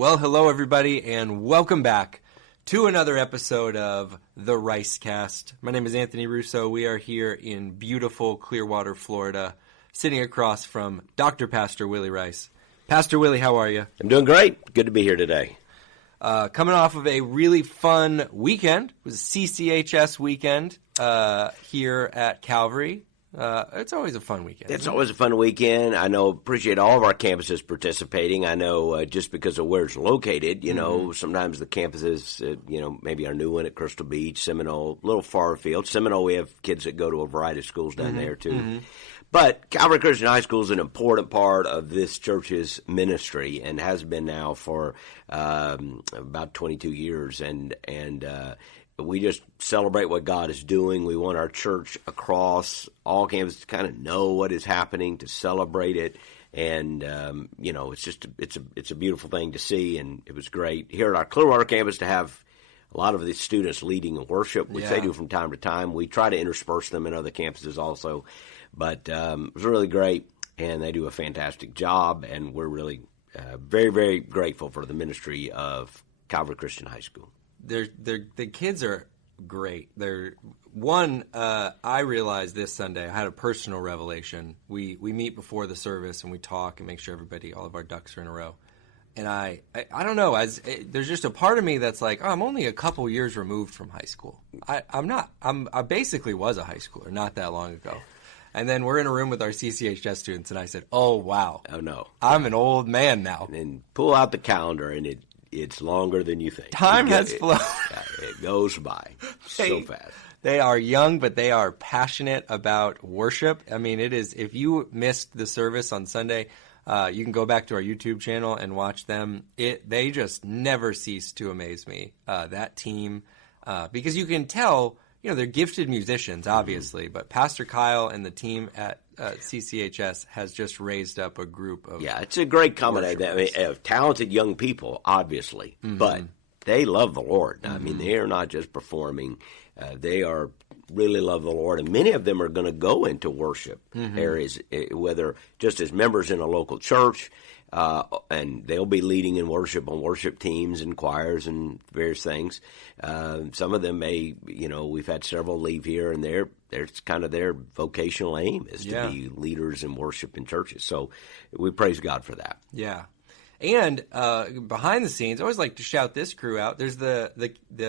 Well, hello, everybody, and welcome back to another episode of the Ricecast. My name is Anthony Russo. We are here in beautiful Clearwater, Florida, sitting across from Dr. Pastor Willie Rice. Pastor Willie, how are you? I'm doing great. Good to be here today. Coming off of a really fun weekend. It was a CCHS weekend here at Calvary. It's always a fun weekend. It's always a fun weekend. I appreciate all of our campuses participating. I know just because of where it's located, sometimes the campuses, maybe our new one at Crystal Beach, Seminole, a little far afield. Seminole, we have kids that go to a variety of schools down there too. But Calvary Christian High School is an important part of this church's ministry and has been now for about 22 years. And we just celebrate what God is doing. We want our church across all campuses to kind of know what is happening, to celebrate it. And, it's a beautiful thing to see. And it was great here at our Clearwater campus to have a lot of the students leading in worship, which they do from time to time. We try to intersperse them in other campuses also. But it was really great, and they do a fantastic job. And we're really very, very grateful for the ministry of Calvary Christian High School. The kids are great. I realized this Sunday, I had a personal revelation. We meet before the service and we talk and make sure all of our ducks are in a row. And I don't know, there's just a part of me that's like, I'm only a couple years removed from high school. I basically was a high schooler not that long ago. And then we're in a room with our CCHS students, and I said, oh, wow. Oh, no. I'm an old man now. And then pull out the calendar, and it's longer than you think. Time has flown. It goes by so fast. They are young, but they are passionate about worship. I mean, it is. If you missed the service on Sunday, you can go back to our YouTube channel and watch them. They just never cease to amaze me, that team, because you can tell, they're gifted musicians, obviously, but Pastor Kyle and the team at CCHS has just raised up a group of it's a great combination of talented young people, obviously, but they love the Lord. I mean, they are not just performing. They are really love the Lord, and many of them are going to go into worship areas, whether just as members in a local church, and they'll be leading in worship on worship teams and choirs and various things. Some of them may, we've had several leave here, and it's kind of their vocational aim is to be leaders in worship in churches. So we praise God for that. Yeah. And behind the scenes, I always like to shout this crew out. There's the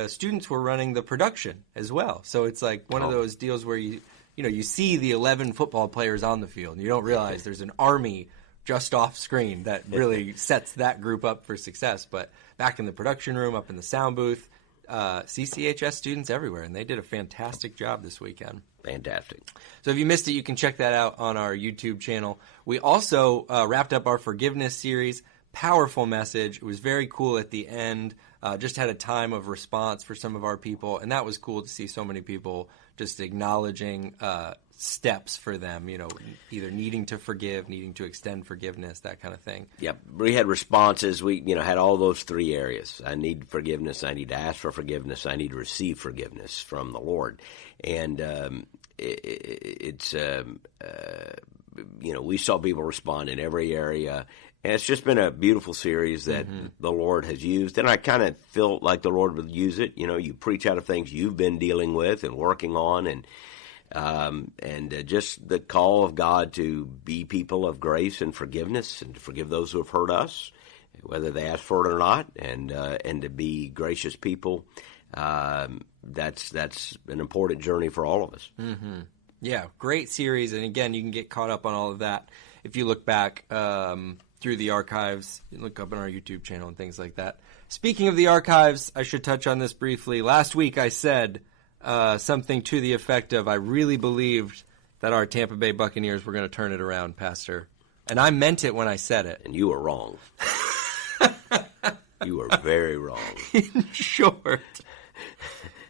students who are running the production as well. So it's like one of those deals where you see the 11 football players on the field, and you don't realize there's an army just off screen that really sets that group up for success. But back in the production room, up in the sound booth, CCHS students everywhere, and they did a fantastic job this weekend. Fantastic. So if you missed it, you can check that out on our YouTube channel. We also wrapped up our forgiveness series. Powerful message. It was very cool at the end. Just had a time of response for some of our people, and that was cool to see so many people just acknowledging steps for them, either needing to forgive, needing to extend forgiveness, that kind of thing. Yep. We had responses. We, had all those three areas. I need forgiveness. I need to ask for forgiveness. I need to receive forgiveness from the Lord. And we saw people respond in every area. And it's just been a beautiful series that the Lord has used. And I kind of feel like the Lord would use it. You preach out of things you've been dealing with and working on, and just the call of God to be people of grace and forgiveness, and to forgive those who have hurt us, whether they ask for it or not, and to be gracious people. That's an important journey for all of us. Mm-hmm. Yeah, great series. And again, you can get caught up on all of that if you look back through the archives. You look up on our YouTube channel and things like that. Speaking of the archives, I should touch on this briefly. Last week I said something to the effect of, I really believed that our Tampa Bay Buccaneers were going to turn it around, Pastor. And I meant it when I said it. And you were wrong. You were very wrong.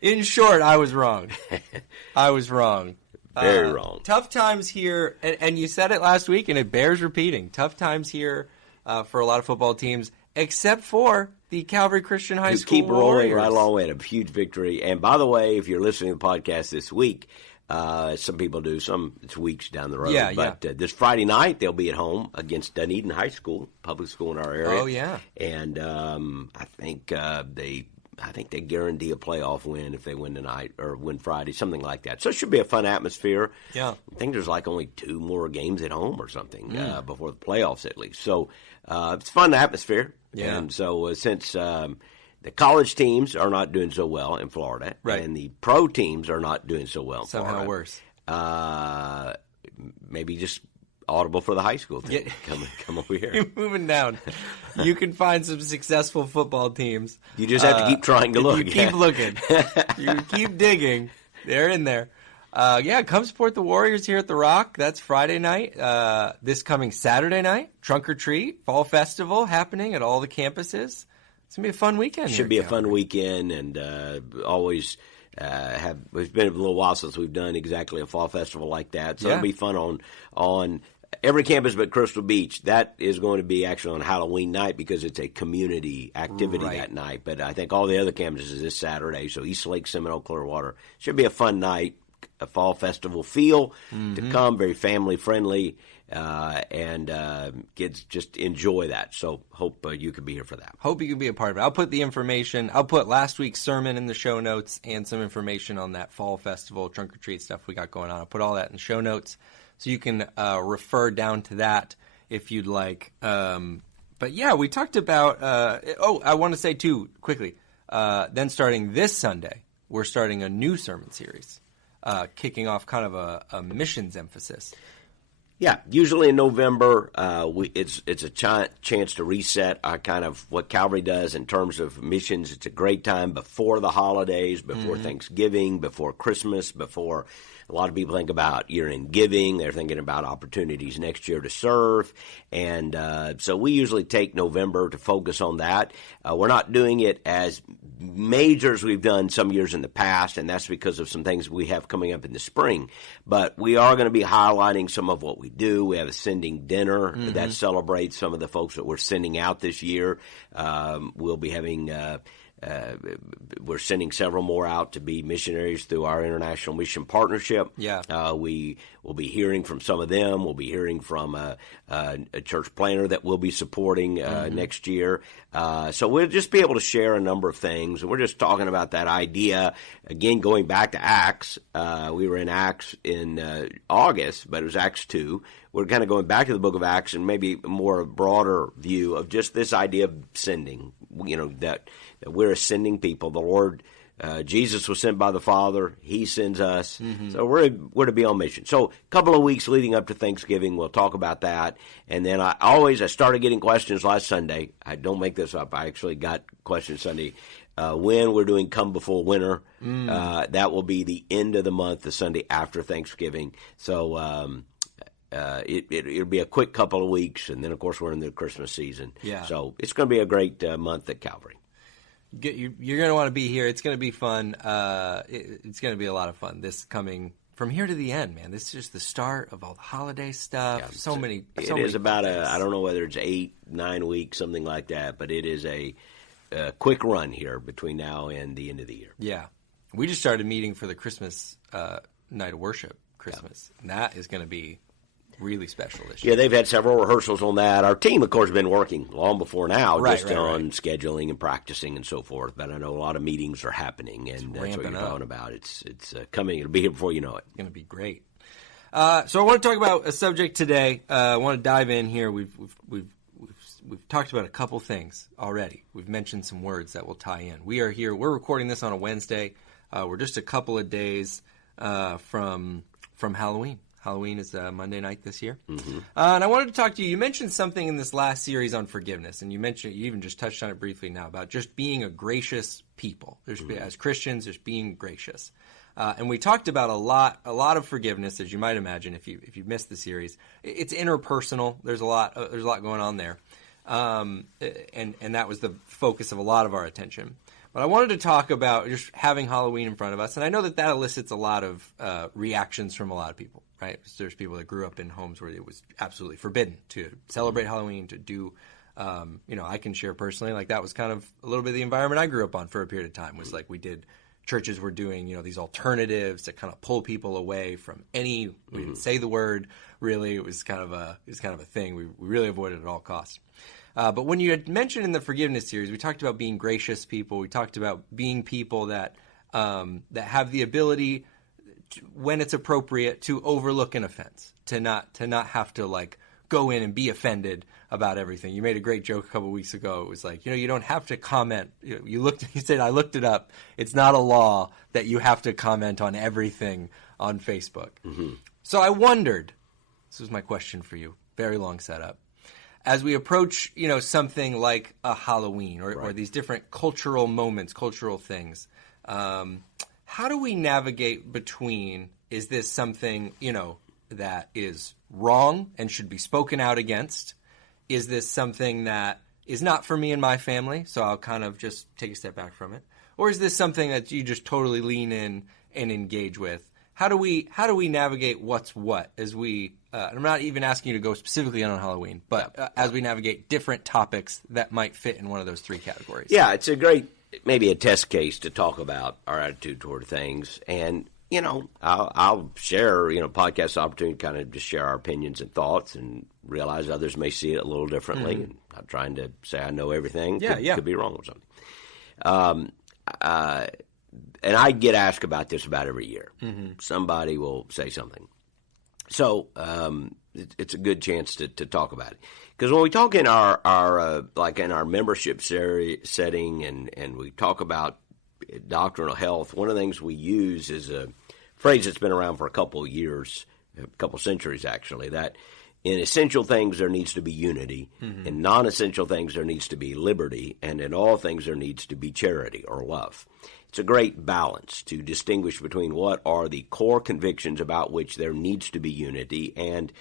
In short, I was wrong. Very wrong. Tough times here, and you said it last week, and it bears repeating. Tough times here for a lot of football teams, except for the Calvary Christian High School keep rolling Warriors. right along. We had a huge victory. And by the way, if you're listening to the podcast this week, Some people do. Some it's weeks down the road. Yeah, but this Friday night they'll be at home against Dunedin High School, public school in our area. Oh yeah, and I think they guarantee a playoff win if they win tonight or win Friday, something like that. So it should be a fun atmosphere. Yeah, I think there's like only 2 more games at home or something before the playoffs at least. So it's a fun atmosphere. Yeah. And so since the college teams are not doing so well in Florida, right, and the pro teams are not doing so well in somehow Florida. Worse. Maybe just audible for the high school team. Come over here. You're moving down. You can find some successful football teams. You just have to keep trying to look. You keep looking. You keep digging. They're in there. Come support the Warriors here at the Rock. That's Friday night. This coming Saturday night, Trunk or Treat, Fall Festival happening at all the campuses. It's going to be a fun weekend. Should be a fun weekend, and always it's been a little while since we've done exactly a fall festival like that. So it'll be fun on every campus but Crystal Beach. That is going to be actually on Halloween night because it's a community activity that night. But I think all the other campuses is this Saturday. So East Lake, Seminole, Clearwater. Should be a fun night, a fall festival feel to come, very family friendly. And kids just enjoy that. So hope you can be here for that. Hope you can be a part of it. I'll put the information. I'll put last week's sermon in the show notes and some information on that fall festival, trunk or treat stuff we got going on. I'll put all that in the show notes so you can refer down to that if you'd like. But yeah, we talked about. I want to say too quickly. Then starting this Sunday, we're starting a new sermon series, kicking off kind of a missions emphasis. Yeah, usually in November, it's a chance to reset kind of what Calvary does in terms of missions. It's a great time before the holidays, before Thanksgiving, before Christmas, before a lot of people think about year-end giving. They're thinking about opportunities next year to serve. And so we usually take November to focus on that. We're not doing it as major as we've done some years in the past, and that's because of some things we have coming up in the spring. But we are going to be highlighting some of what we do. We have a sending dinner that celebrates some of the folks that we're sending out this year. We'll be having we're sending several more out to be missionaries through our International Mission Partnership. Yeah. We will be hearing from some of them. We'll be hearing from a church planner that we'll be supporting next year. So we'll just be able to share a number of things. We're just talking about that idea, again, going back to Acts. We were in Acts in August, but it was Acts 2. We're kind of going back to the book of Acts and maybe a more broader view of just this idea of sending, that we're sending people. The Lord, Jesus was sent by the Father. He sends us. So we're to be on mission. So a couple of weeks leading up to Thanksgiving, we'll talk about that. And then I started getting questions last Sunday. I don't make this up. I actually got questions Sunday. When we're doing Come Before Winter, that will be the end of the month, the Sunday after Thanksgiving. So it'll be a quick couple of weeks, and then, of course, we're in the Christmas season. Yeah. So it's going to be a great month at Calvary. You're going to want to be here. It's going to be fun. It's going to be a lot of fun. This coming from here to the end, man. This is just the start of all the holiday stuff. Yeah, it is about I don't know whether it's 8-9 weeks, something like that, but it is a quick run here between now and the end of the year. Yeah. We just started meeting for the Christmas night of worship, and that is going to be really special this year. Yeah, they've had several rehearsals on that. Our team, of course, has been working long before now, on scheduling and practicing and so forth. But I know a lot of meetings are happening, and that's what you're talking about. It's coming. It'll be here before you know it. It's going to be great. So I want to talk about a subject today. I want to dive in here. We've talked about a couple things already. We've mentioned some words that will tie in. We are here. We're recording this on a Wednesday. We're just a couple of days from Halloween. Halloween is Monday night this year. And I wanted to talk to you. You mentioned something in this last series on forgiveness, and you even just touched on it briefly now about just being a gracious people. As Christians, just being gracious. And we talked about a lot of forgiveness, as you might imagine if you missed the series. It's interpersonal. There's a lot going on there, and that was the focus of a lot of our attention. But I wanted to talk about just having Halloween in front of us, and I know that elicits a lot of reactions from a lot of people. Right? There's people that grew up in homes where it was absolutely forbidden to celebrate Halloween, to do, I can share personally, like that was kind of a little bit of the environment I grew up on for a period of time, was like we did churches were doing, these alternatives to kind of pull people away from we didn't say the word, really. It was kind of a thing. We really avoided at all costs. But when you had mentioned in the forgiveness series, we talked about being gracious people. We talked about being people that have the ability, when it's appropriate, to overlook an offense, to not have to like go in and be offended about everything. You made a great joke a couple of weeks ago. It was like, you don't have to comment. You said, I looked it up. It's not a law that you have to comment on everything on Facebook. Mm-hmm. So I wondered, this was my question for you, very long setup. As we approach, something like a Halloween or these different cultural moments, cultural things, how do we navigate between, is this something, that is wrong and should be spoken out against? Is this something that is not for me and my family, so I'll kind of just take a step back from it? Or is this something that you just totally lean in and engage with? How do we navigate what's what as we I'm not even asking you to go specifically on Halloween, but as we navigate different topics that might fit in one of those three categories? Yeah, it's a great, maybe a test case to talk about our attitude toward things. And, I'll share, podcast opportunity to kind of just share our opinions and thoughts and realize others may see it a little differently. Mm-hmm. And not trying to say I know everything. Could be wrong with something. And I get asked about this about every year. Mm-hmm. Somebody will say something. So it's a good chance to talk about it. Because when we talk in our like in our membership setting and we talk about doctrinal health, one of the things we use is a phrase that's been around for a couple of years, a couple of centuries actually, that in essential things there needs to be unity, mm-hmm. in non-essential things there needs to be liberty, and in all things there needs to be charity or love. It's a great balance to distinguish between what are the core convictions about which there needs to be unity and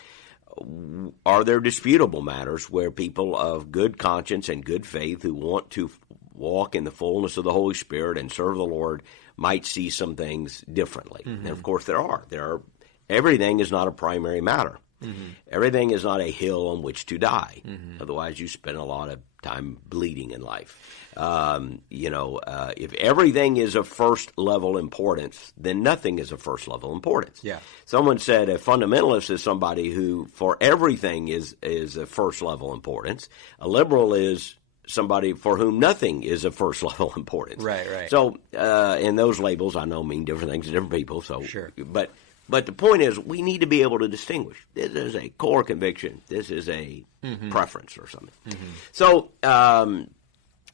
are there disputable matters where people of good conscience and good faith who want to walk in the fullness of the Holy Spirit and serve the Lord might see some things differently. Mm-hmm. And of course there are. Everything is not a primary matter. Mm-hmm. Everything is not a hill on which to die. Mm-hmm. Otherwise you spend a lot of time bleeding in life. If everything is of first level importance, then nothing is of first level importance. Yeah. Someone said a fundamentalist is somebody who for everything is of first level importance. A liberal is somebody for whom nothing is of first level importance. Right. So, and those labels I know mean different things to different people. So, sure. But the point is, we need to be able to distinguish. This is a core conviction. This is a mm-hmm. preference or something. Mm-hmm. So,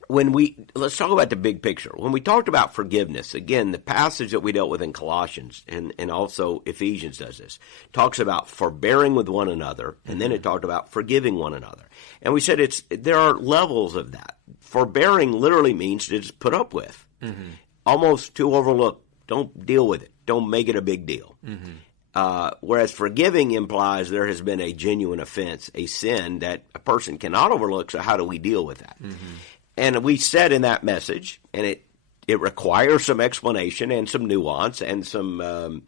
let's talk about the big picture. When we talked about forgiveness, again, the passage that we dealt with in Colossians and also Ephesians does this, talks about forbearing with one another, and then it talked about forgiving one another. And we said there are levels of that. Forbearing literally means to just put up with, mm-hmm. almost to overlook. Don't deal with it. Don't make it a big deal. Mm-hmm. Whereas forgiving implies there has been a genuine offense, a sin that a person cannot overlook, so how do we deal with that? Mm-hmm. And we said in that message, and it requires some explanation and some nuance and some,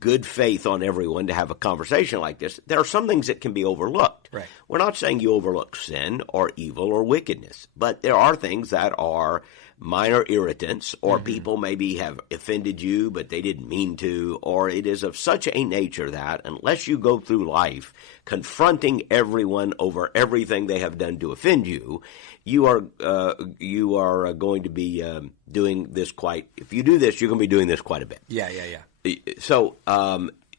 good faith on everyone to have a conversation like this. There are some things that can be overlooked. Right. We're not saying you overlook sin or evil or wickedness, but there are things that are minor irritants, or mm-hmm. people maybe have offended you, but they didn't mean to, or it is of such a nature that unless you go through life confronting everyone over everything they have done to offend you, you are going to be doing this quite. If you do this, you're going to be doing this quite a bit. Yeah. So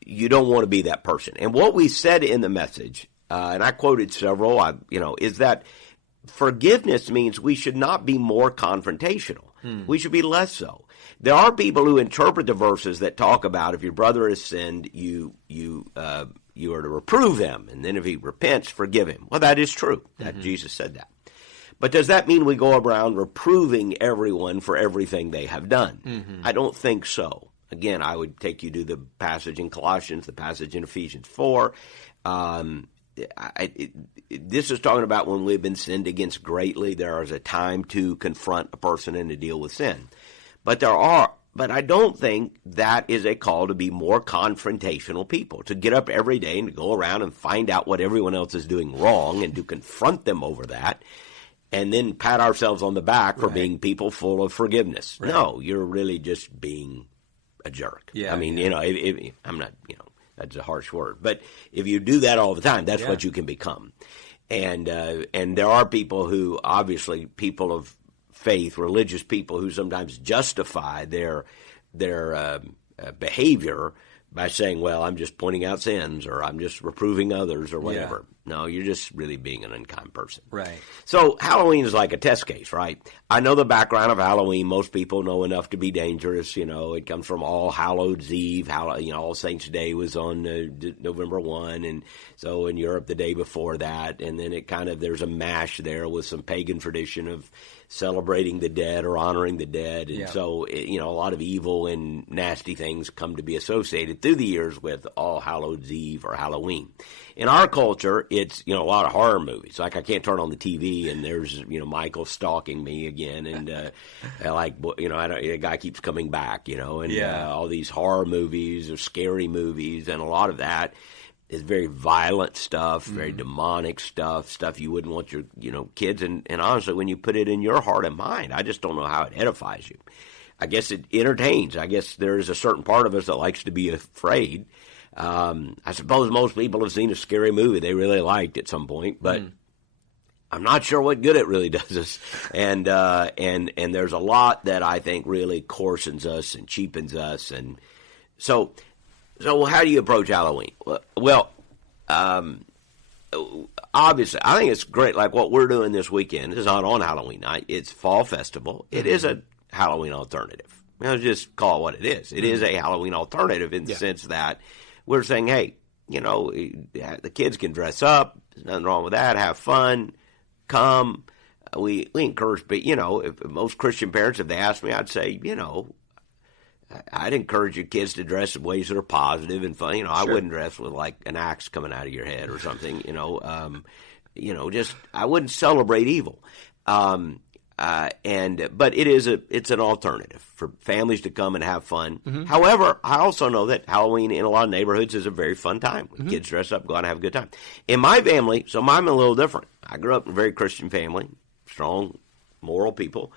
you don't want to be that person. And what we said in the message, and I quoted several, is that forgiveness means we should not be more confrontational. We should be less so. There are people who interpret the verses that talk about if your brother has sinned, you are to reprove him, and then if he repents, forgive him. Well, that is true. That Jesus said that. But does that mean we go around reproving everyone for everything they have done? Mm-hmm. I don't think so. Again, I would take you to the passage in Colossians, the passage in Ephesians 4. This is talking about when we've been sinned against greatly. There is a time to confront a person and to deal with sin. But I don't think that is a call to be more confrontational people, to get up every day and to go around and find out what everyone else is doing wrong and to confront them over that. and then pat ourselves on the back for Right. being people full of forgiveness. Right. No, you're really just being a jerk. Yeah, I mean, yeah. I'm not, that's a harsh word, but if you do that all the time, that's Yeah. what you can become. And there are people who, obviously, people of faith, religious people, who sometimes justify their behavior by saying, well, I'm just pointing out sins, or I'm just reproving others, or whatever. No, you're just really being an unkind person. Right. So Halloween is like a test case, right? I know the background of Halloween. Most people know enough to be dangerous. It comes from All Hallows Eve. All Saints' Day was on November 1, and so in Europe the day before that. And then there's a mash there with some pagan tradition of celebrating the dead or honoring the dead. And so, a lot of evil and nasty things come to be associated through the years with All Hallows Eve or Halloween. In our culture, it's, a lot of horror movies. Like, I can't turn on the TV and there's, Michael stalking me again. And, a guy keeps coming back, and all these horror movies or scary movies. And a lot of that is very violent stuff, very demonic stuff you wouldn't want your, kids. And honestly, when you put it in your heart and mind, I just don't know how it edifies you. I guess it entertains. I guess there is a certain part of us that likes to be afraid. I suppose most people have seen a scary movie they really liked at some point, but I'm not sure what good it really does us. And there's a lot that I think really coarsens us and cheapens us. And so how do you approach Halloween? Well, obviously, I think it's great. Like what we're doing this weekend is not on Halloween night. It's Fall Festival. It is a Halloween alternative. Just call it what it is. It is a Halloween alternative in the sense that we're saying, hey, the kids can dress up. There's nothing wrong with that. Have fun. Come. We encourage, but, if most Christian parents, if they asked me, I'd say, I'd encourage your kids to dress in ways that are positive and fun. I wouldn't dress with like an axe coming out of your head or something. Just I wouldn't celebrate evil. But it's an alternative for families to come and have fun. However, I also know that Halloween in a lot of neighborhoods is a very fun time. When kids dress up, go out and have a good time. In my family, so mine a little different. I grew up in a very Christian family, strong, moral people.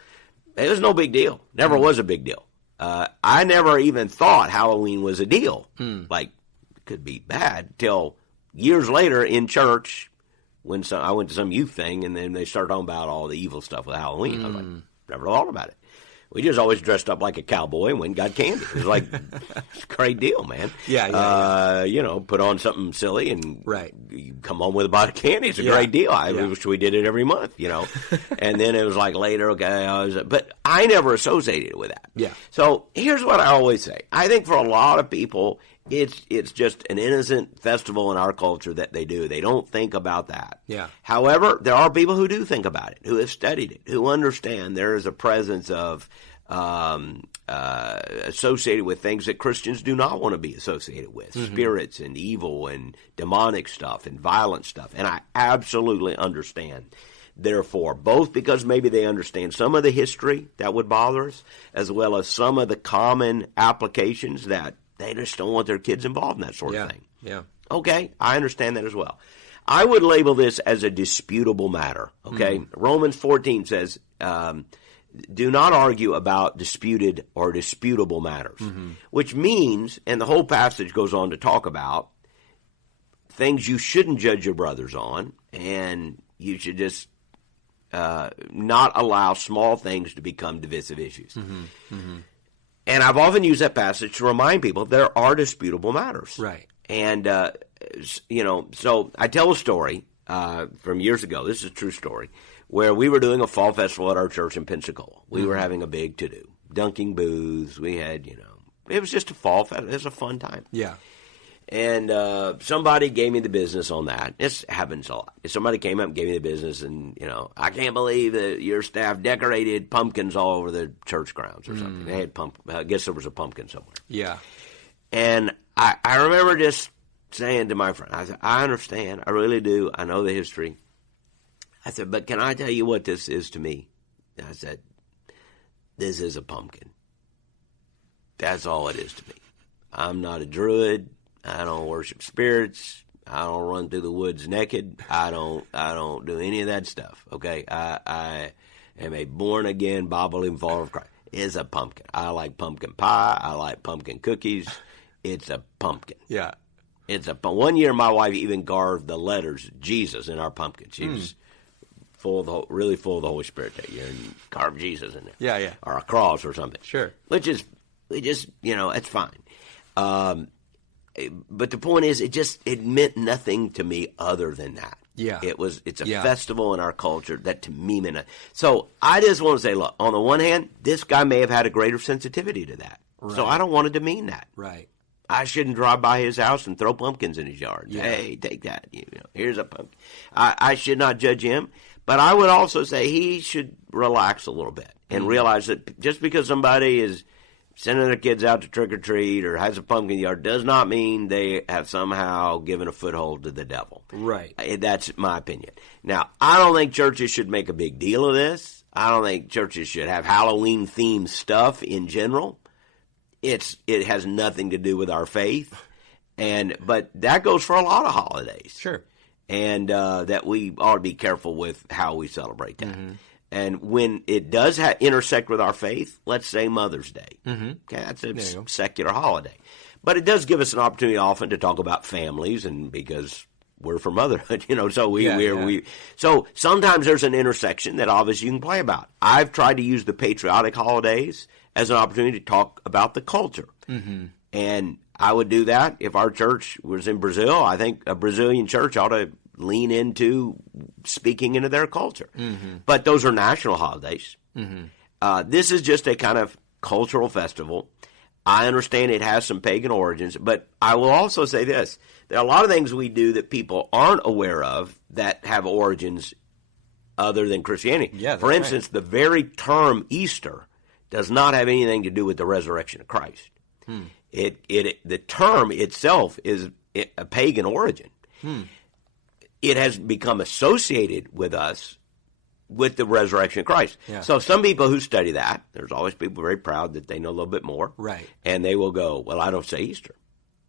It was no big deal. Never was a big deal. I never even thought Halloween was a deal. Like, it could be bad till years later in church when I went to some youth thing and then they started talking about all the evil stuff with Halloween. I was like, never thought about it. We just always dressed up like a cowboy and went and got candy. It was like, it's a great deal, man. Put on something silly and you come home with a bottle of candy. It's a great deal. I wish we did it every month, And then it was like later, but I never associated it with that. Yeah. So here's what I always say. I think for a lot of people, it's just an innocent festival in our culture that they do. They don't think about that. Yeah. However, there are people who do think about it, who have studied it, who understand there is a presence of associated with things that Christians do not want to be associated with, spirits and evil and demonic stuff and violent stuff. And I absolutely understand. Therefore, both because maybe they understand some of the history that would bother us, as well as some of the common applications that they just don't want their kids involved in that sort of thing. Yeah. Okay, I understand that as well. I would label this as a disputable matter. Okay, Romans 14 says, do not argue about disputed or disputable matters, which means, and the whole passage goes on to talk about things you shouldn't judge your brothers on, and you should just not allow small things to become divisive issues. And I've often used that passage to remind people there are disputable matters. Right. And, so I tell a story from years ago. This is a true story, where we were doing a fall festival at our church in Pensacola. We were having a big to-do, dunking booths. We had, it was just a fall festival. It was a fun time. Yeah. And somebody gave me the business on that. This happens a lot. Somebody came up and gave me the business, and, I can't believe that your staff decorated pumpkins all over the church grounds or something. They had I guess there was a pumpkin somewhere. Yeah. And I remember just saying to my friend, I said, I understand. I really do. I know the history. I said, but can I tell you what this is to me? And I said, this is a pumpkin. That's all it is to me. I'm not a druid. I don't worship spirits. I don't run through the woods naked. I don't do any of that stuff. Okay, I am a born again, bobbling follower of Christ. It's a pumpkin. I like pumpkin pie. I like pumpkin cookies. It's a pumpkin. Yeah. One year, my wife even carved the letters Jesus in our pumpkin. She was really full of the Holy Spirit that year, and carved Jesus in there. Yeah. Or a cross or something. Sure. Which is, it's fine. But the point is, it meant nothing to me other than that. Yeah. It's a festival in our culture that to me meant nothing. So I just want to say, look, on the one hand, this guy may have had a greater sensitivity to that. Right. So I don't want to demean that. Right. I shouldn't drive by his house and throw pumpkins in his yard. Yeah. Hey, take that. Here's a pumpkin. I should not judge him, but I would also say he should relax a little bit and realize that just because somebody is sending their kids out to trick or treat or has a pumpkin yard does not mean they have somehow given a foothold to the devil. Right. That's my opinion. Now, I don't think churches should make a big deal of this. I don't think churches should have Halloween-themed stuff in general. It has nothing to do with our faith, but that goes for a lot of holidays. Sure, and that we ought to be careful with how we celebrate that. Mm-hmm. And when it does intersect with our faith, let's say Mother's Day. Mm-hmm. Okay, that's a secular holiday, but it does give us an opportunity often to talk about families, and because we're for motherhood, so so sometimes there's an intersection that obviously you can play about. I've tried to use the patriotic holidays as an opportunity to talk about the culture. Mm-hmm. And I would do that if our church was in Brazil. I think a Brazilian church ought to lean into speaking into their culture. Mm-hmm. But those are national holidays. Mm-hmm. This is just a kind of cultural festival. I understand it has some pagan origins, but I will also say this. There are a lot of things we do that people aren't aware of that have origins other than Christianity. Yeah, for instance, the very term Easter does not have anything to do with the resurrection of Christ. The term itself is a pagan origin. It has become associated with us with the resurrection of Christ. Yeah. So some people who study that, there's always people very proud that they know a little bit more. Right. And they will go, well, I don't say Easter.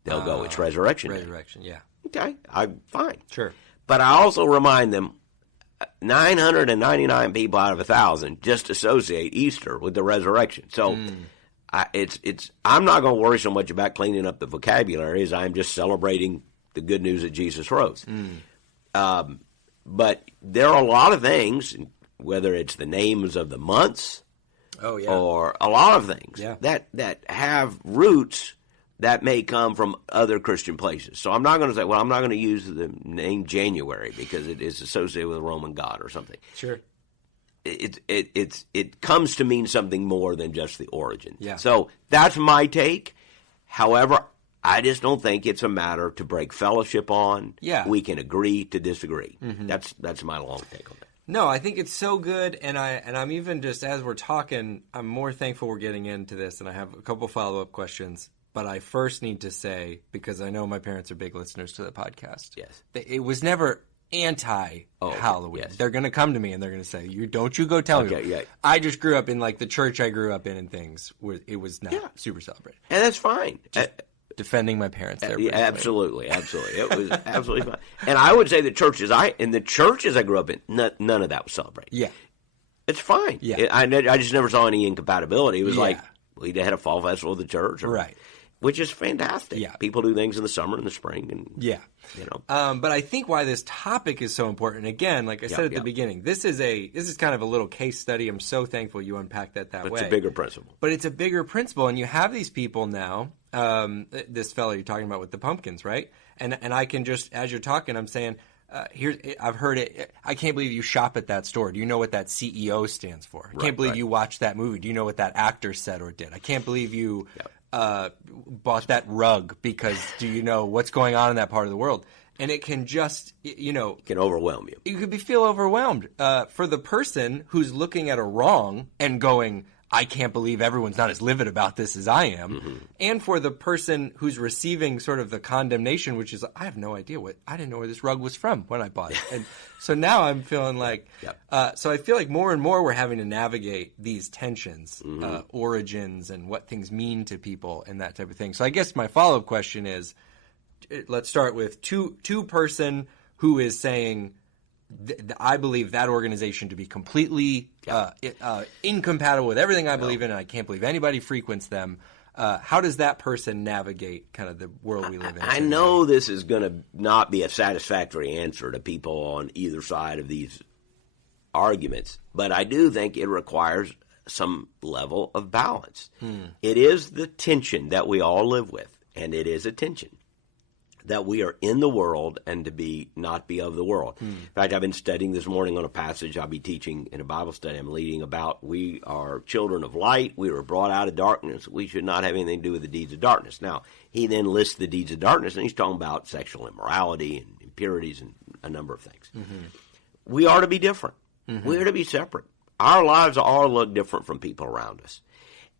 They'll go, it's resurrection. Resurrection, yeah. Okay, fine. Sure. But I also remind them, 999 people out of 1,000 just associate Easter with the resurrection. So I'm not going to worry so much about cleaning up the vocabulary as I'm just celebrating the good news that Jesus rose. But there are a lot of things, whether it's the names of the months or a lot of things that have roots that may come from other Christian places. So I'm not going to say, well, I'm not going to use the name January because it is associated with a Roman god or something. Sure. It comes to mean something more than just the origin. Yeah. So that's my take. However, I just don't think it's a matter to break fellowship on. Yeah. We can agree to disagree. Mm-hmm. That's my long take on that. No, I think it's so good, and I'm even just as we're talking, I'm more thankful we're getting into this, and I have a couple follow-up questions. But I first need to say, because I know my parents are big listeners to the podcast. Yes. It was never anti-Halloween. Yes. They're going to come to me and they're going to say, don't you go tell me. Yeah. I just grew up in like the church I grew up in and things. It was not super celebrated. And that's fine. Just defending my parents there. Yeah, absolutely. It was absolutely fine. And I would say the churches I grew up in, none of that was celebrated. Yeah. It's fine. Yeah. I just never saw any incompatibility. It was like, we had a fall festival of the church. Right. Which is fantastic. Yeah. People do things in the summer and the spring. And, but I think why this topic is so important, again, like I said at the beginning, this is kind of a little case study. I'm so thankful you unpacked that way. It's a bigger principle. But it's a bigger principle, and you have these people now, this fellow you're talking about with the pumpkins, right? And I can just, as you're talking, I'm saying, I've heard it. I can't believe you shop at that store. Do you know what that CEO stands for? I can't believe you watched that movie. Do you know what that actor said or did? I can't believe you bought that rug because do you know what's going on in that part of the world? And it can just, it can overwhelm you. You could feel overwhelmed. For the person who's looking at a wrong and going, I can't believe everyone's not as livid about this as I am. Mm-hmm. And for the person who's receiving sort of the condemnation, which is, I have no idea I didn't know where this rug was from when I bought it. And so now I'm feeling like, so I feel like more and more we're having to navigate these tensions, origins and what things mean to people and that type of thing. So I guess my follow-up question is, let's start with two person who is saying, I believe that organization to be completely incompatible with everything I believe in, and I can't believe anybody frequents them. How does that person navigate kind of the world we live in? I know this is going to not be a satisfactory answer to people on either side of these arguments, but I do think it requires some level of balance. It is the tension that we all live with, and it is a tension that we are in the world and to not be of the world. In fact, I've been studying this morning on a passage I'll be teaching in a Bible study I'm leading about we are children of light. We were brought out of darkness. We should not have anything to do with the deeds of darkness. Now, he then lists the deeds of darkness, and he's talking about sexual immorality and impurities and a number of things. We are to be different. We are to be separate. Our lives all look different from people around us.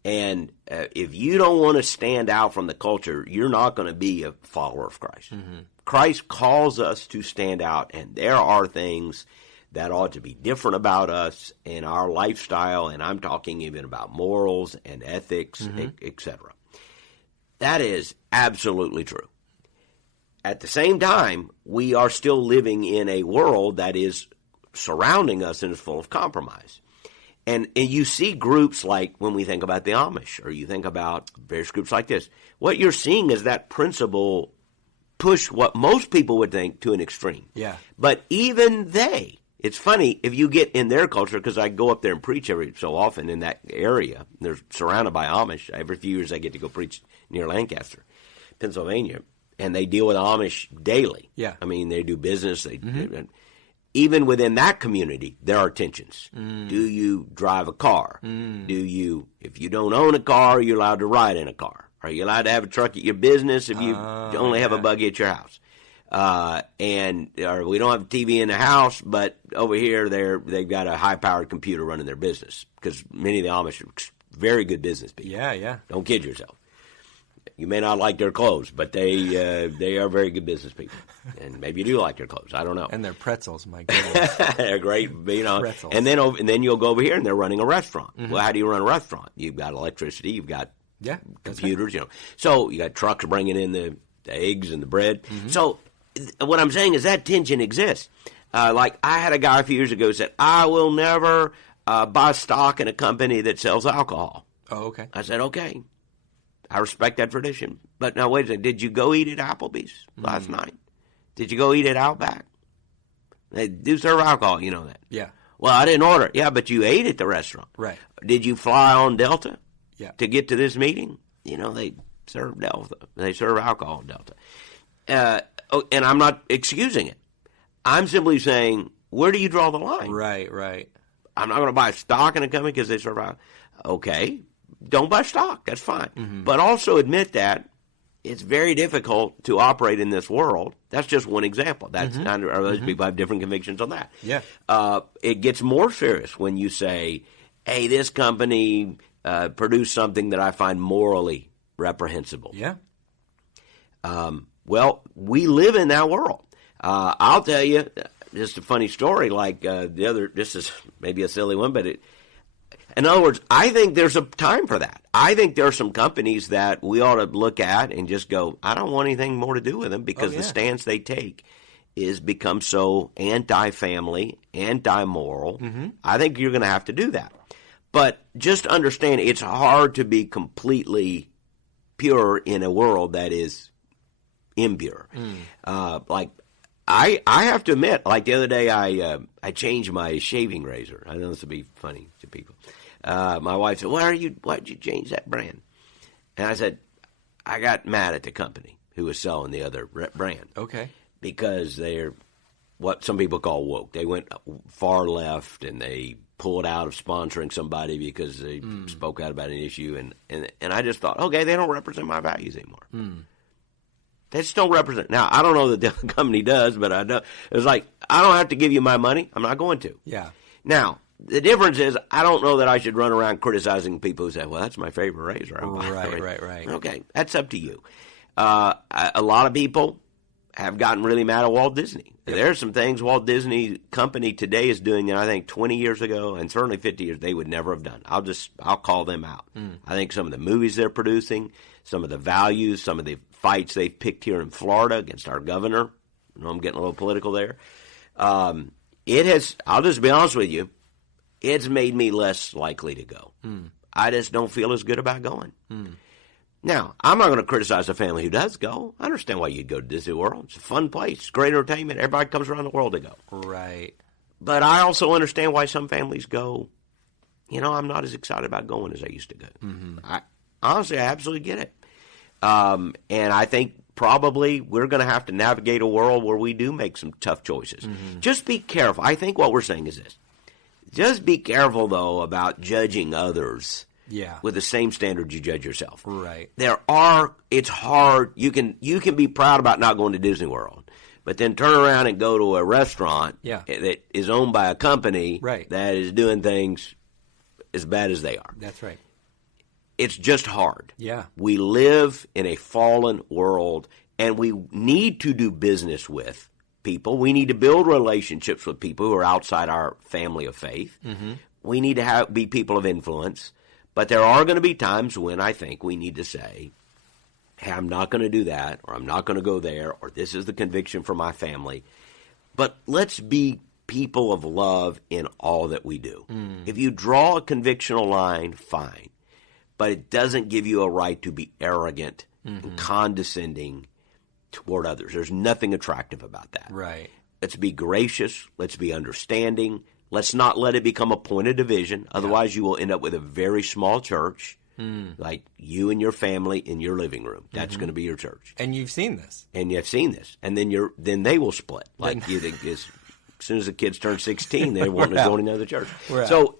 And if you don't want to stand out from the culture, you're not going to be a follower of Christ. Christ calls us to stand out, and there are things that ought to be different about us and our lifestyle, and I'm talking even about morals and ethics, etc. That is absolutely true. At the same time, we are still living in a world that is surrounding us and is full of compromise. And you see groups like when we think about the Amish, or you think about various groups like this, what you're seeing is that principle push what most people would think to an extreme. Yeah. But even it's funny if you get in their culture, because I go up there and preach every so often in that area. They're surrounded by Amish. Every few years I get to go preach near Lancaster, Pennsylvania, and they deal with Amish daily. Yeah. I mean, they do business. Even within that community, there are tensions. Do you drive a car? If you don't own a car, you're allowed to ride in a car. Are you allowed to have a truck at your business if you only have a buggy at your house? Or we don't have a TV in the house, but over here they've got a high-powered computer running their business, because many of the Amish are very good business people. Yeah. Don't kid yourself. You may not like their clothes, but they are very good business people. And maybe you do like their clothes. I don't know. And their pretzels, my goodness. They're great, Pretzels. And then you'll go over here and they're running a restaurant. Well, how do you run a restaurant? You've got electricity, you've got computers, right. So you got trucks bringing in the eggs and the bread. So what I'm saying is that tension exists. Like I had a guy a few years ago who said, I will never buy stock in a company that sells alcohol. Oh, okay. I said, okay. I respect that tradition. But now, wait a second. Did you go eat at Applebee's last night? Did you go eat at Outback? They do serve alcohol, you know that. Yeah. Well, I didn't order it. Yeah, but you ate at the restaurant. Right. Did you fly on Delta to get to this meeting? They serve Delta. They serve alcohol in Delta. And I'm not excusing it. I'm simply saying, where do you draw the line? Right. I'm not going to buy stock in a company because they serve alcohol. Okay. Don't buy stock. That's fine. But also admit that it's very difficult to operate in this world. That's just one example. That's not, or those people have different convictions on that. Yeah. It gets more serious when you say, hey, this company produced something that I find morally reprehensible. Yeah. Well, we live in that world. I'll tell you just a funny story. Like this is maybe a silly one, but in other words, I think there's a time for that. I think there are some companies that we ought to look at and just go, I don't want anything more to do with them, because the stance they take is become so anti-family, anti-moral. I think you're going to have to do that. But just understand, it's hard to be completely pure in a world that is impure. Like I have to admit, like the other day, I changed my shaving razor. I know this will be funny to people. My wife said, why'd you change that brand? And I said, I got mad at the company who was selling the other brand. Okay. Because they're what some people call woke. They went far left, and they pulled out of sponsoring somebody because they spoke out about an issue. And I just thought, okay, they don't represent my values anymore. They just don't represent. Now, I don't know that the company does, but I know. It was like, I don't have to give you my money. I'm not going to. Yeah. Now, the difference is, I don't know that I should run around criticizing people who say, well, that's my favorite razor. Right. Okay, that's up to you. A lot of people have gotten really mad at Walt Disney. Yep. There are some things Walt Disney Company today is doing that I think 20 years ago, and certainly 50 years, they would never have done. I'll call them out. I think some of the movies they're producing, some of the values, some of the fights they've picked here in Florida against our governor. I know I'm getting a little political there. It has, I'll just be honest with you, it's made me less likely to go. I just don't feel as good about going. Now, I'm not going to criticize a family who does go. I understand why you'd go to Disney World. It's a fun place. It's great entertainment. Everybody comes around the world to go. Right. But I also understand why some families go. You know, I'm not as excited about going as I used to go. Honestly, I absolutely get it. And I think probably we're going to have to navigate a world where we do make some tough choices. Just be careful. I think what we're saying is this. Just be careful, though, about judging others with the same standard you judge yourself. Right. It's hard. You can be proud about not going to Disney World, but then turn around and go to a restaurant that is owned by a company that is doing things as bad as they are. That's right. It's just hard. Yeah. We live in a fallen world, and we need to do business with people. We need to build relationships with people who are outside our family of faith. We need to be people of influence. But there are going to be times when I think we need to say, hey, I'm not going to do that, or I'm not going to go there, or this is the conviction for my family. But let's be people of love in all that we do. If you draw a convictional line, fine. But it doesn't give you a right to be arrogant and condescending toward others. There's nothing attractive about that. Right. Let's be gracious. Let's be understanding. Let's not let it become a point of division. Otherwise, you will end up with a very small church, like you and your family in your living room. That's going to be your church. And you've seen this. And you've seen this. And then they will split. Like you think as soon as the kids turn 16, they want to go to another church. So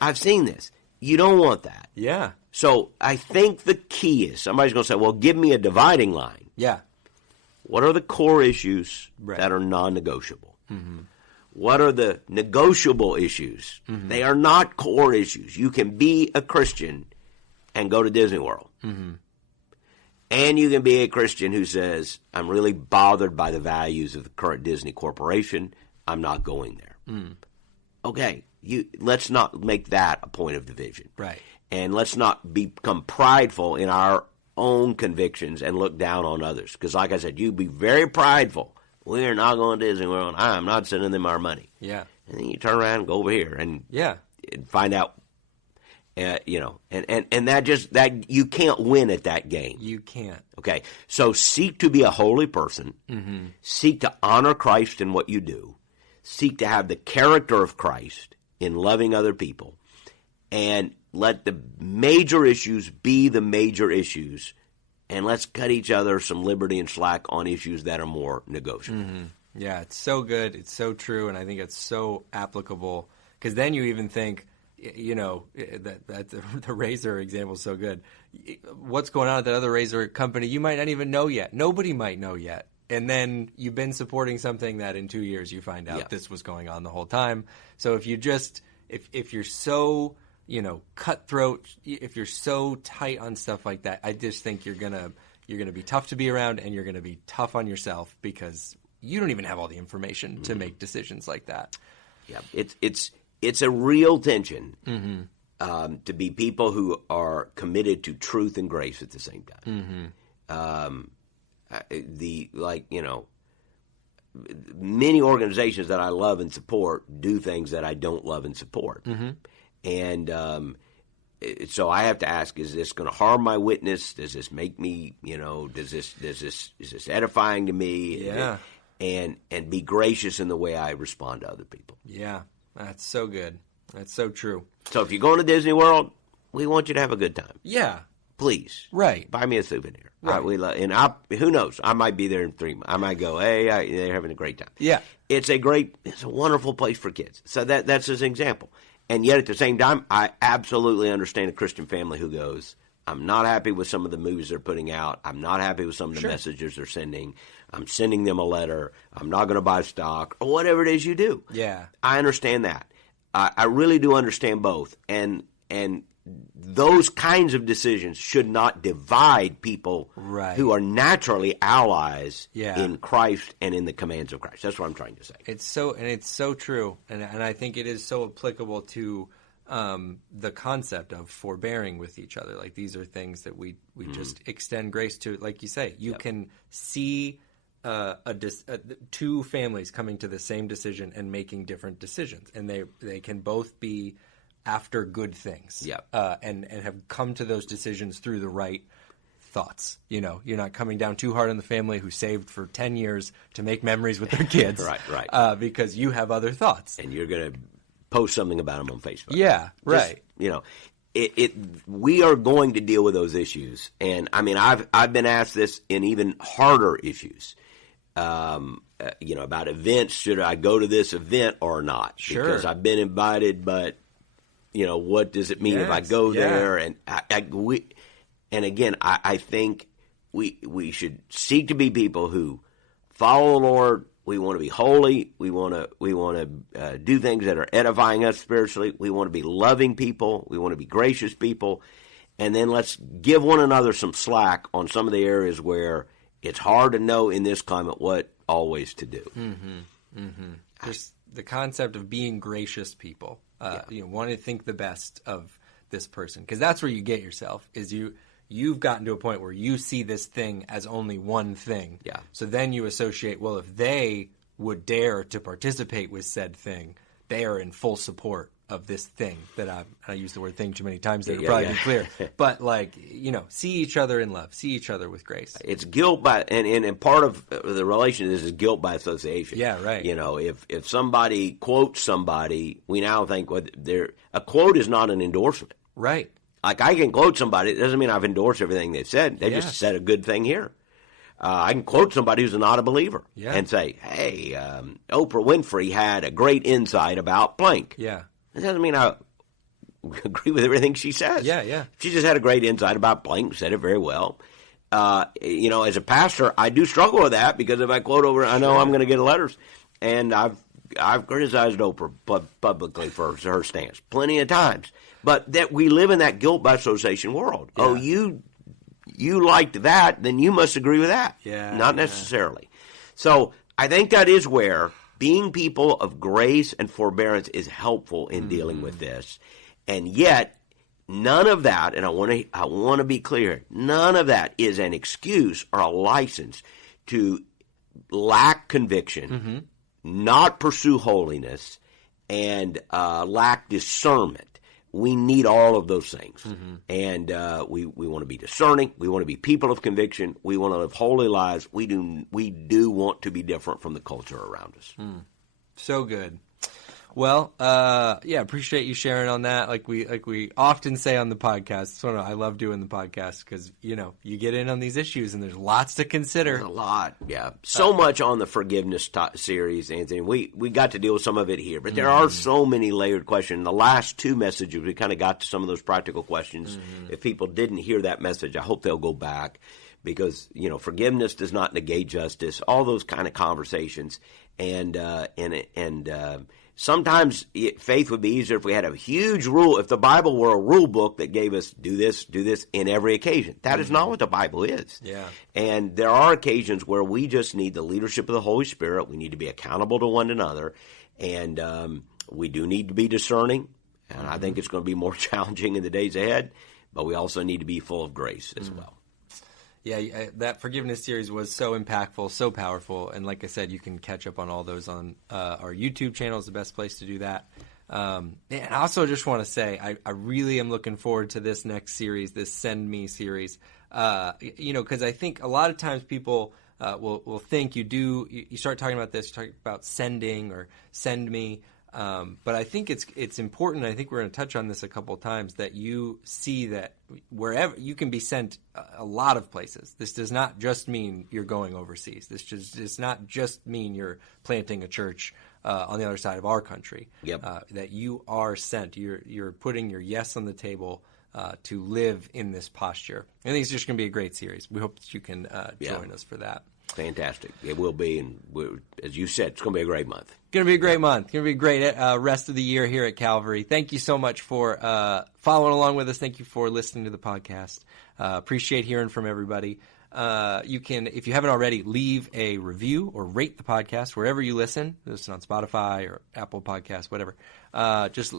I've seen this. You don't want that. Yeah. So I think the key is somebody's going to say, well, give me a dividing line. Yeah. What are the core issues that are non-negotiable? What are the negotiable issues? They are not core issues. You can be a Christian and go to Disney World. And you can be a Christian who says, I'm really bothered by the values of the current Disney Corporation. I'm not going there. Okay, let's not make that a point of division. Right. And let's not become prideful in our own convictions and look down on others. Because like I said, you be very prideful. We're not going to Disney World. I'm not sending them our money. Yeah. And then you turn around and go over here and find out, and that you can't win at that game. You can't. Okay. So seek to be a holy person. Seek to honor Christ in what you do. Seek to have the character of Christ in loving other people. And let the major issues be the major issues. And let's cut each other some liberty and slack on issues that are more negotiable. Yeah, it's so good. It's so true. And I think it's so applicable. Because then you even think, that the razor example is so good. What's going on at that other razor company, you might not even know yet. Nobody might know yet. And then you've been supporting something that in 2 years you find out this was going on the whole time. So if you just, if you're so, cutthroat, if you're so tight on stuff like that, I just think you're gonna be tough to be around, and you're gonna be tough on yourself because you don't even have all the information to make decisions like that. Yeah, it's a real tension to be people who are committed to truth and grace at the same time. Many organizations that I love and support do things that I don't love and support. And so I have to ask, is this going to harm my witness? Does this make me, is this edifying to me? Yeah. And be gracious in the way I respond to other people. Yeah, that's so good. That's so true. So if you're going to Disney World, we want you to have a good time. Yeah. Please. Right. Buy me a souvenir. Right. Who knows? I might be there in 3 months. I might go, hey, they're having a great time. Yeah. It's a wonderful place for kids. So that's an example. And yet at the same time, I absolutely understand a Christian family who goes, I'm not happy with some of the movies they're putting out. I'm not happy with some of the messages they're sending. I'm sending them a letter. I'm not going to buy stock, or whatever it is you do. Yeah. I understand that. I really do understand both. And those kinds of decisions should not divide people who are naturally allies in Christ and in the commands of Christ. That's what I'm trying to say. It's so true, and I think it is so applicable to the concept of forbearing with each other. Like, these are things that we just extend grace to. Like you say, you can see two families coming to the same decision and making different decisions, and they can both be after good things, and have come to those decisions through the right thoughts. You know, you're not coming down too hard on the family who saved for 10 years to make memories with their kids, right, because you have other thoughts, and you're going to post something about them on Facebook. Yeah, right. You know, we are going to deal with those issues, and I mean, I've been asked this in even harder issues. You know, about events. Should I go to this event or not? Sure. Because I've been invited, but you know, what does it mean if I go there? And and again, I think we should seek to be people who follow the Lord. We want to be holy. We want to do things that are edifying us spiritually. We want to be loving people. We want to be gracious people. And then let's give one another some slack on some of the areas where it's hard to know in this climate what always to do. Just the concept of being gracious people. You know, want to think the best of this person, because that's where you get yourself. Is you've gotten to a point where you see this thing as only one thing. Yeah. So then you associate, well, if they would dare to participate with said thing, they are in full support of this thing that I use the word thing too many times that it'll probably be clear. But, like, you know, see each other in love, see each other with grace. It's guilt by, and part of the relation is guilt by association. Yeah, right. You know, if somebody quotes somebody, we now think a quote is not an endorsement. Right. Like, I can quote somebody, it doesn't mean I've endorsed everything they've said. They just said a good thing here. I can quote somebody who's not a believer and say, hey, Oprah Winfrey had a great insight about blank. Yeah. It doesn't mean I agree with everything she says. Yeah. She just had a great insight about blank, said it very well. You know, as a pastor, I do struggle with that, because if I quote over, I know I'm going to get letters. And I've criticized Oprah publicly for her stance plenty of times. But that we live in that guilt by association world. Yeah. Oh, you liked that, then you must agree with that. Yeah. Not necessarily. So I think that is where being people of grace and forbearance is helpful in dealing with this. And yet, none of that, and I want to be clear, none of that is an excuse or a license to lack conviction, not pursue holiness, and lack discernment. We need all of those things. And we want to be discerning. We want to be people of conviction. We want to live holy lives. We do want to be different from the culture around us. So good. Well, appreciate you sharing on that. Like we often say on the podcast, so I love doing the podcast because, you know, you get in on these issues and there's lots to consider. There's a lot, yeah. So much on the forgiveness series, Anthony. We got to deal with some of it here, but there are so many layered questions. In the last two messages, we kind of got to some of those practical questions. If people didn't hear that message, I hope they'll go back, because, you know, forgiveness does not negate justice, all those kind of conversations. And sometimes faith would be easier if we had a huge rule, if the Bible were a rule book that gave us do this in every occasion. That is not what the Bible is. Yeah. And there are occasions where we just need the leadership of the Holy Spirit. We need to be accountable to one another. And we do need to be discerning. And I think it's going to be more challenging in the days ahead. But we also need to be full of grace as well. Yeah, that forgiveness series was so impactful, so powerful, and like I said, you can catch up on all those on our YouTube channel is the best place to do that. And I also just want to say I really am looking forward to this next series, this Send Me series, you know, because I think a lot of times people will think you start talking about this, you talk about sending or send me. But I think it's important. I think we're going to touch on this a couple of times, that you see that wherever you can be sent a lot of places. This does not just mean you're going overseas. This does not just mean you're planting a church on the other side of our country. Yep. That you are sent. You're putting your yes on the table to live in this posture. I think it's just going to be a great series. We hope that you can join us for that. Fantastic. It will be, and as you said, it's going to be a great month. Going to be a great month. Going to be a great rest of the year here at Calvary. Thank you so much for following along with us. Thank you for listening to the podcast. Appreciate hearing from everybody. You can, if you haven't already, leave a review or rate the podcast wherever you listen. Listen on Spotify or Apple Podcasts, whatever. Just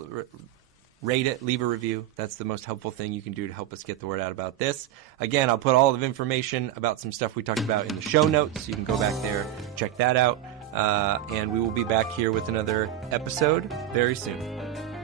rate it, leave a review. That's the most helpful thing you can do to help us get the word out about this. Again, I'll put all of information about some stuff we talked about in the show notes. You can go back there, check that out. And we will be back here with another episode very soon.